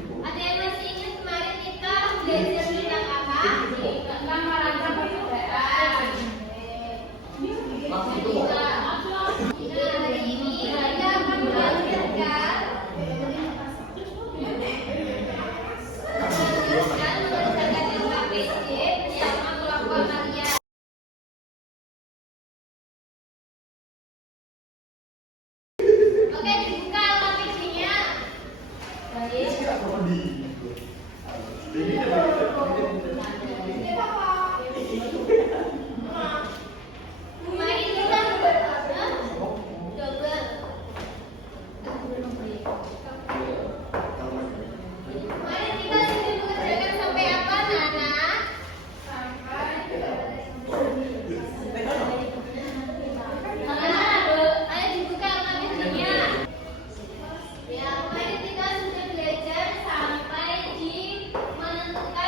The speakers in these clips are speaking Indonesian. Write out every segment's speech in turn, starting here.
Ada yang masih ingat kemarin kita belajar tentang apa? Tentang rangka perbedaan. Nah, hari ini kita akan belajar mengerjakan LKPD bersama kelompok kalian. Oke, dibuka LKPD-nya. Baik. Kemarin kita double. Kemarin kita sudah mengerjakan sampai apa, Nana? Ayo dibuka LKPD-nya. Ya, kemarin kita sudah belajar sampai di menentukan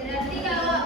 Berarti kalau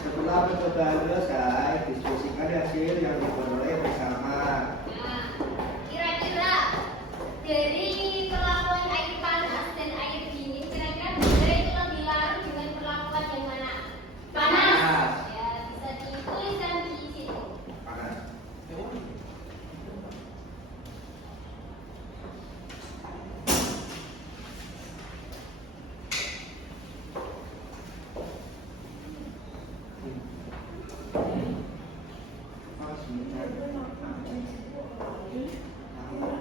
setelah percobaan selesai, diskusikan hasil yang diperoleh bersama. nah, kira-kira dari perlakuan air panas dan air dingin, kira-kira benda itu lebih larut dengan perlakuan yang mana? Panas. Ya, bisa dituliskan di situ. Panas.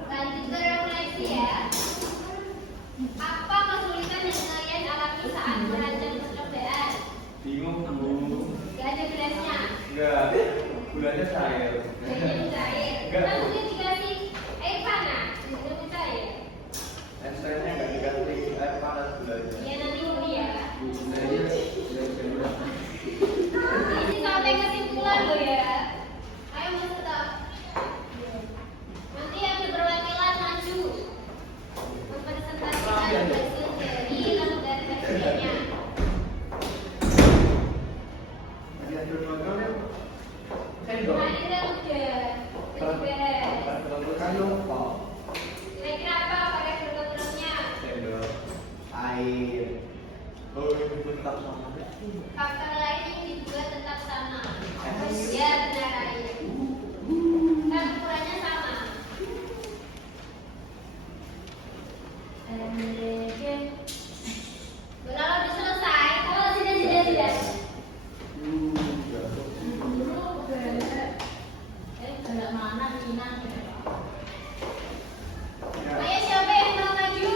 Lanjut ke refleksi ya. Apa kesulitan yang kalian alami saat merancang percobaan? Bingung Bu. Gak ada gelasnya. Enggak. Gulanya cair. Jadi cair. Enggak. Kan mungkin dikasih air panas, jadi cair. Encernya enggak dikasih air panas gulanya. Ya nanti uji ya. Gulanya udah Ini sampai kesimpulan lo ya. Ayo Mas tetap. Nanti yang berwakilan maju mempresentasikan hasil dari lembaga refleksinya. Ada tutorial ya? Sendok. Akhirnya udah beres. Kan lupa. Kira-kira apa pakai kontrolnya? Sendok. Air. Oh, itu tetap sama. Faktor lain yang diduga tetap sama. Ya benar air. Kan ukurannya sama. Kalau udah selesai, kalau sudah. Ayo siapa yang mau maju?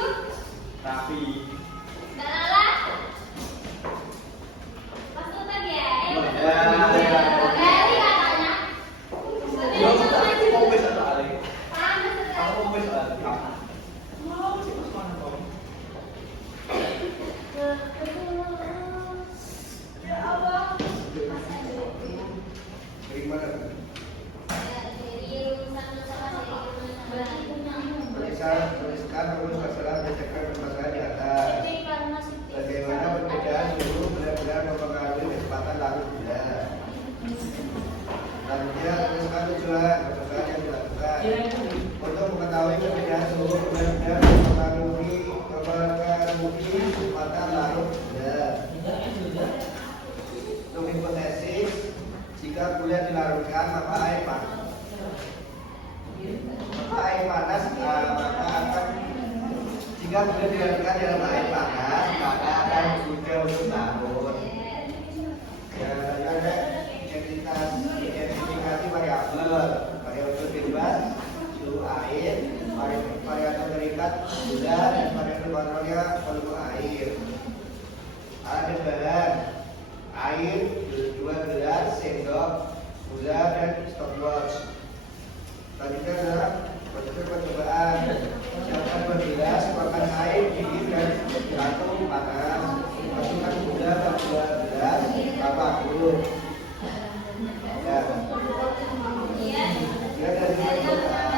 Rapi. Mbak Lala? Mas Sultan ya? Ya. Dari katanya. Yo, aku mau wis soalnya. Panas sekali. Aku mau wis soalnya. Mau sih pas mana kau? Ya Allah. Dari mana? Dari urusan masalah Tuliskan rumus masalah berdasarkan permasalahan di atas. Bagaimana perbedaan suhu benar-benar mempengaruhi kecepatan larut gula. Selanjutnya tuliskan tujuan permasalahan yang dilakukan. Untuk mengetahui perbedaan suhu benar-benar mempengaruhi kecepatan larut gula. Untuk hipotesis, jika gula dilarutkan maka air panas. Maka akan jika gula dilarutkan dalam air panas maka akan mudah untuk larut. Dan ada identifikasi variabel bebas, suhu air, variabel terikat gula dan variabel kontrolnya volume air. Ada bahan air 2 gelas, sendok, gula dan stopwatch. Selanjutnya adalah proses percobaan. Siapkan 2 gelas, tuangkan air dingin dan satu panas. Masukkan gula ke 2 gelas, lalu aduk. Ya. Dia dari percobaan.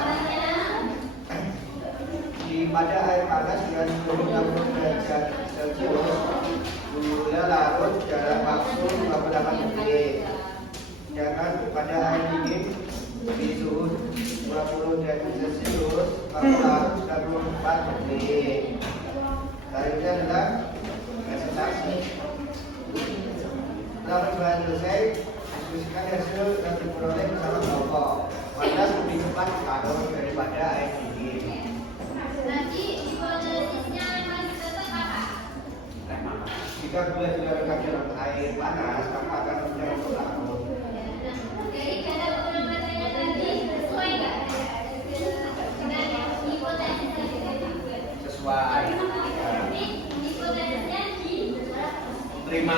Pada air panas dengan suhu 60 derajat Celcius, gula larut dalam waktu 58 detik. Sedangkan pada air dingin di suhu 20 derajat Celcius, maka larut 94 detik. Selanjutnya adalah presentasi. Setelah percobaan selesai, diskusikan hasil yang diperoleh bersama kelompok. Panas lebih cepat larut daripada air dingin. Nanti hipotesisnya memang tetap apa? Jika gula dilarutkan dalam air panas, maka akan mudah untuk larut. Dari kata pengambatannya tadi sesuai nggak dengan hipotesis yang kita buat? Sesuai. Jadi hipotesisnya di Terima.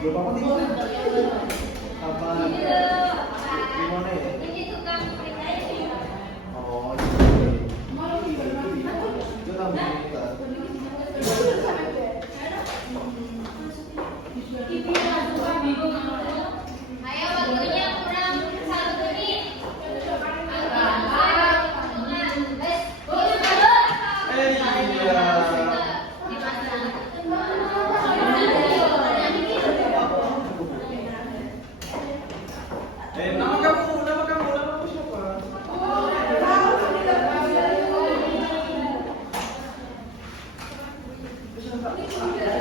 Belum apa di mana? Apa? Ini Di loh, mana ya? ini tukang periksa. Oh, itu. Itu namanya kan. Ayo waktunya kurang 1 menit. Nama kamu siapa? Siapa?